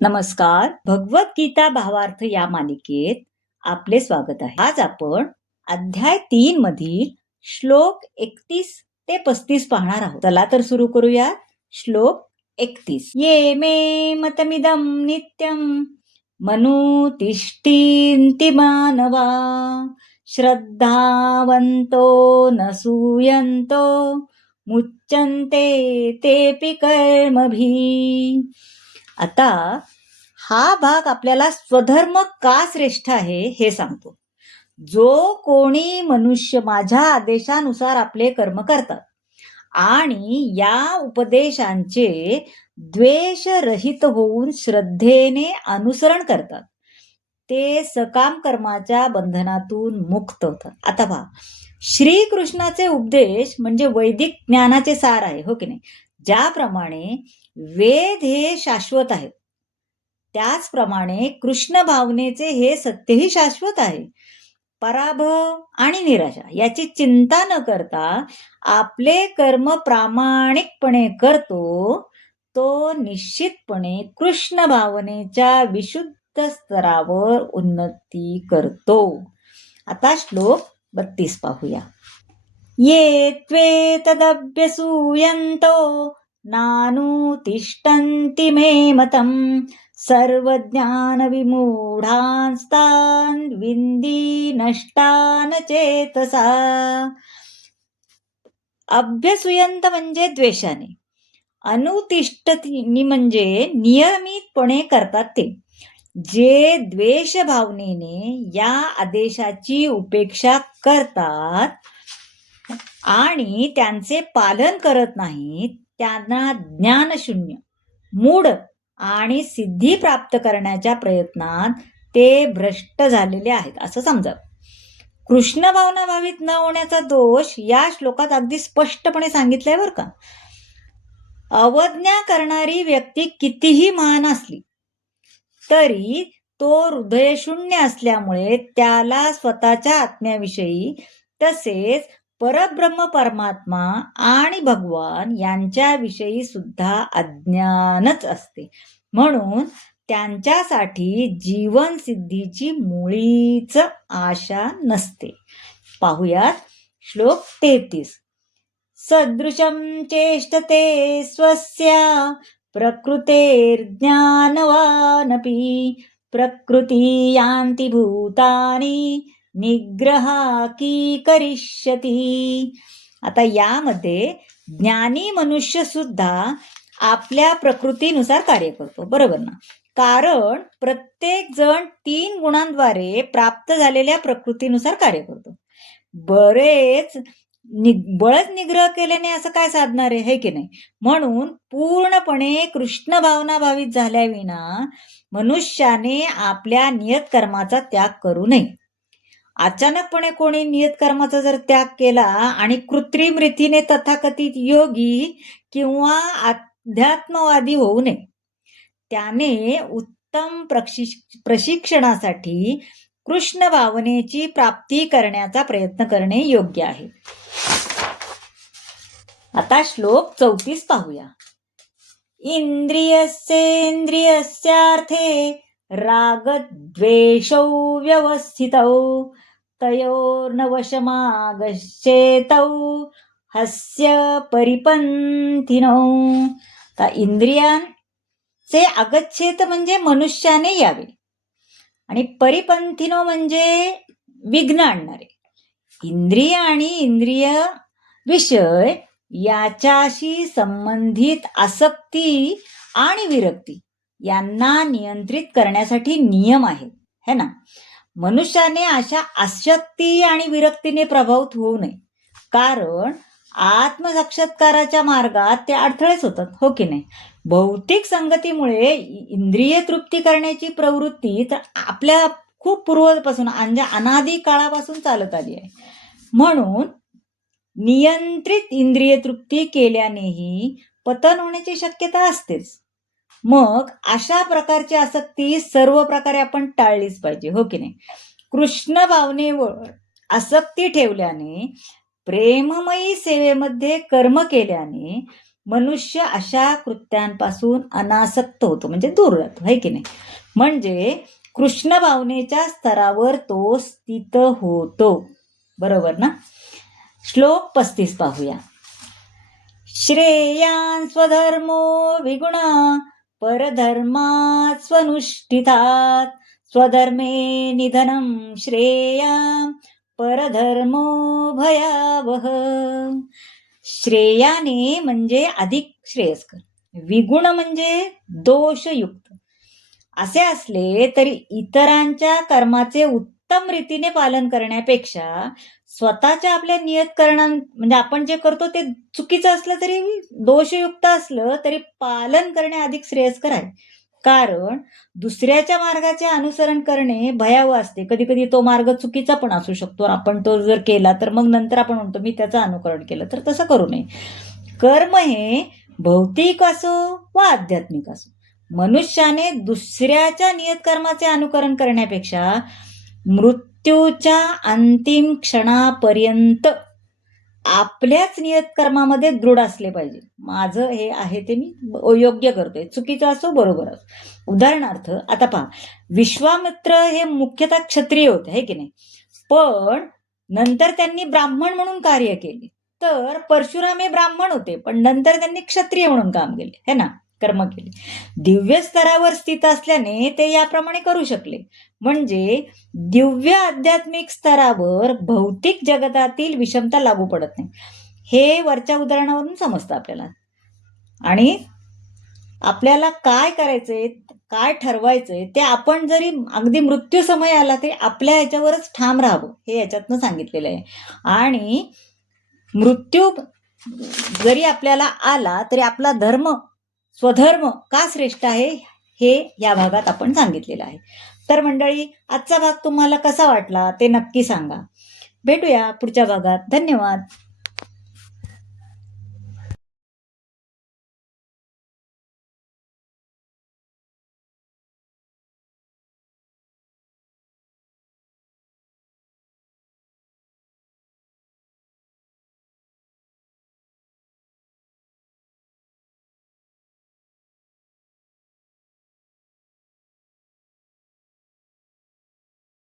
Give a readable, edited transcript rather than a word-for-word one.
नमस्कार. भगवद्गीता भावार्थ या मालिकेत आपले स्वागत आहे. आज आपण अध्याय 3 मधील श्लोक 31 ते 35 पाहणार आहोत. चला तर सुरू करूया. श्लोक 31. ये मे मतमिदं नित्यं मनुतिष्ठन्ति मानवा श्रद्धावन्तो न सूयन्तो मुच्यन्ते तेऽपि कर्मभिः. आता हा भाग आपल्याला स्वधर्म का श्रेष्ठ आहे हे सांगतो. जो कोणी मनुष्य माझ्या आदेशानुसार आपले कर्म करतात आणि या उपदेशांचे द्वेषरहित होऊन श्रद्धेने अनुसरण करतात ते सकाम कर्माच्या बंधनातून मुक्त होतात. आता पहा, श्रीकृष्णाचे उपदेश म्हणजे वैदिक ज्ञानाचे सार आहे, हो की नाही? ज्याप्रमाणे वेद हे शाश्वत आहेत, त्याचप्रमाणे कृष्ण भावनेचे हे सत्यही शाश्वत आहे. पराभव आणि निराशा याची चिंता न करता आपले कर्म प्रामाणिकपणे करतो तो निश्चितपणे कृष्ण भावनेच्या विशुद्ध स्तरावर उन्नती करतो. आता श्लोक 32 पाहूया. ये त्वेतदभ्यसूयन्तो नानुतिष्ठन्ति मे मतं सर्वज्ञानविमूढांस्तान् विन्दी नष्टान चेतसा. अभ्यसूयंत म्हणजे द्वेषाने, अनुतिष्ठती म्हणजे नियमितपणे करतात ते. जे द्वेष भावनेने या आदेशाची उपेक्षा करतात आणि त्यांचे पालन करत नाहीत त्यांना ज्ञानशून्य, मूढ आणि सिद्धी प्राप्त करण्याच्या प्रयत्नात ते भ्रष्ट झालेले आहेत असं समजा. कृष्ण भावना भावित न होण्याचा दोष या श्लोकात अगदी स्पष्टपणे सांगितलाय बरं का. अवज्ञा करणारी व्यक्ती कितीही महान असली तरी तो हृदयशून्य असल्यामुळे त्याला स्वतःच्या आत्म्याविषयी तसेच परब्रह्म परमात्मा आणि भगवान यांच्याविषयी सुद्धा अज्ञानच असते. म्हणून त्यांच्यासाठी जीवन सिद्धीची मुळीच आशा नसते. पाहुयात श्लोक 33. सदृशं चेष्टते स्वस्य प्रकृतेर्ज्ञानवानपि प्रकृती यान्ति भूतानि निग्रहा की करिष्यती. आता यामध्ये ज्ञानी मनुष्य सुद्धा आपल्या प्रकृतीनुसार कार्य करतो, बरोबर ना? कारण प्रत्येक जण 3 गुणांद्वारे प्राप्त झालेल्या प्रकृतीनुसार कार्य करतो. बळच निग्रह केल्याने असं काय साधणार आहे, हे की नाही? म्हणून पूर्णपणे कृष्ण भावना भावित झाल्याविना मनुष्याने आपल्या नियत कर्माचा त्याग करू नये. अचानकपणे कोणी नियत कर्माचा जर त्याग केला आणि कृत्रिम रीतीने तथाकथित योगी किंवा अध्यात्मवादी होऊ नये. त्याने उत्तम प्रशिक्षणासाठी कृष्ण भावनेची प्राप्ती करण्याचा प्रयत्न करणे योग्य आहे. आता श्लोक 34 पाहूया. इंद्रियस्येंद्रियस्यार्थे रागद्वेषौ व्यवस्थितौ तयोर्नवशमागच्छेतौ हस्य परिपंथिनौ. तर इंद्रियांचे अगच्छेत म्हणजे मनुष्याने यावे आणि परिपंथिनो म्हणजे विघ्न आणणारे. इंद्रिय आणि इंद्रिय विषय याच्याशी संबंधित आसक्ती आणि विरक्ती यांना नियंत्रित करण्यासाठी नियम आहेत, है ना? मनुष्याने अशा आसक्ती आणि विरक्तीने प्रभावित होऊ नये, कारण आत्मसाक्षात्काराच्या मार्गात ते अडथळेच होतात, हो की नाही? भौतिक संगतीमुळे इंद्रिय तृप्ती करण्याची प्रवृत्ती तर आपल्या खूप पूर्वपासून अनादी काळापासून चालत आली आहे. म्हणून नियंत्रित इंद्रिय तृप्ती केल्यानेही पतन होण्याची शक्यता असतेच. मग अशा प्रकारची आसक्ती सर्व प्रकारे आपण टाळलीच पाहिजे, हो की नाही? कृष्ण भावनेवर आसक्ती ठेवल्याने, प्रेममयी सेवेमध्ये कर्म केल्याने मनुष्य अशा कृत्यांपासून अनासक्त होतो, म्हणजे दूर राहतो, है की नाही. म्हणजे कृष्ण भावनेच्या स्तरावर तो स्थित होतो. बरोबर ना. श्लोक 35 पाहूया. श्रेयान् स्वधर्मो विगुण परधर्मात् स्वनुष्ठितात् स्वधर्मे निधनं श्रेया परधर्मो भयावह. श्रेयाने म्हणजे अधिक श्रेयस्कर, विगुण म्हणजे दोषयुक्त असे असले तरी इतरांच्या कर्माचे उत्तम रीतीने पालन करण्यापेक्षा स्वतःच्या आपल्या नियतकरणा म्हणजे आपण जे करतो ते चुकीचं असलं तरी दोषयुक्त असलं तरी पालन करणे अधिक श्रेयस्कर आहे. कारण दुसऱ्याच्या मार्गाचे अनुसरण करणे भयावह असते. कधी कधी तो मार्ग चुकीचा पण असू शकतो. आपण तो जर केला तर मग नंतर आपण म्हणतो मी त्याचं अनुकरण केलं, तर तसं करू नये. कर्म हे भौतिक असो वा आध्यात्मिक असो, मनुष्याने दुसऱ्याच्या नियतकर्माचे अनुकरण करण्यापेक्षा मृत्यूच्या अंतिम क्षणापर्यंत आपल्याच नियतकर्मामध्ये दृढ असले पाहिजे. माझं हे आहे ते मी योग्य करतोय, चुकीचं असो बरोबर असो. उदाहरणार्थ आता पहा, विश्वामित्र हे मुख्यतः क्षत्रिय होते, है की नाही. पण नंतर त्यांनी ब्राह्मण म्हणून कार्य केले. तर परशुराम हे ब्राह्मण होते, पण नंतर त्यांनी क्षत्रिय म्हणून काम केले, है ना, कर्म केले. दिव्य स्तरावर स्थित असल्याने ते याप्रमाणे करू शकले. म्हणजे दिव्य आध्यात्मिक स्तरावर भौतिक जगतातील विषमता लागू पडत नाही, हे वरच्या उदाहरणावरून समजतं आपल्याला. आणि आपल्याला काय करायचंय, काय ठरवायचंय ते आपण जरी अगदी मृत्यू समय आला ते आपल्या ह्याच्यावरच ठाम राहावं, हे याच्यातनं सांगितलेलं आहे. आणि मृत्यू जरी आपल्याला आला तरी आपला धर्म, स्वधर्म का श्रेष्ठ आहे हे या भागात आपण सांगितलेलं आहे. तर मंडळी, आजचा भाग तुम्हाला कसा वाटला ते नक्की सांगा. भेटूया पुढच्या भागात. धन्यवाद.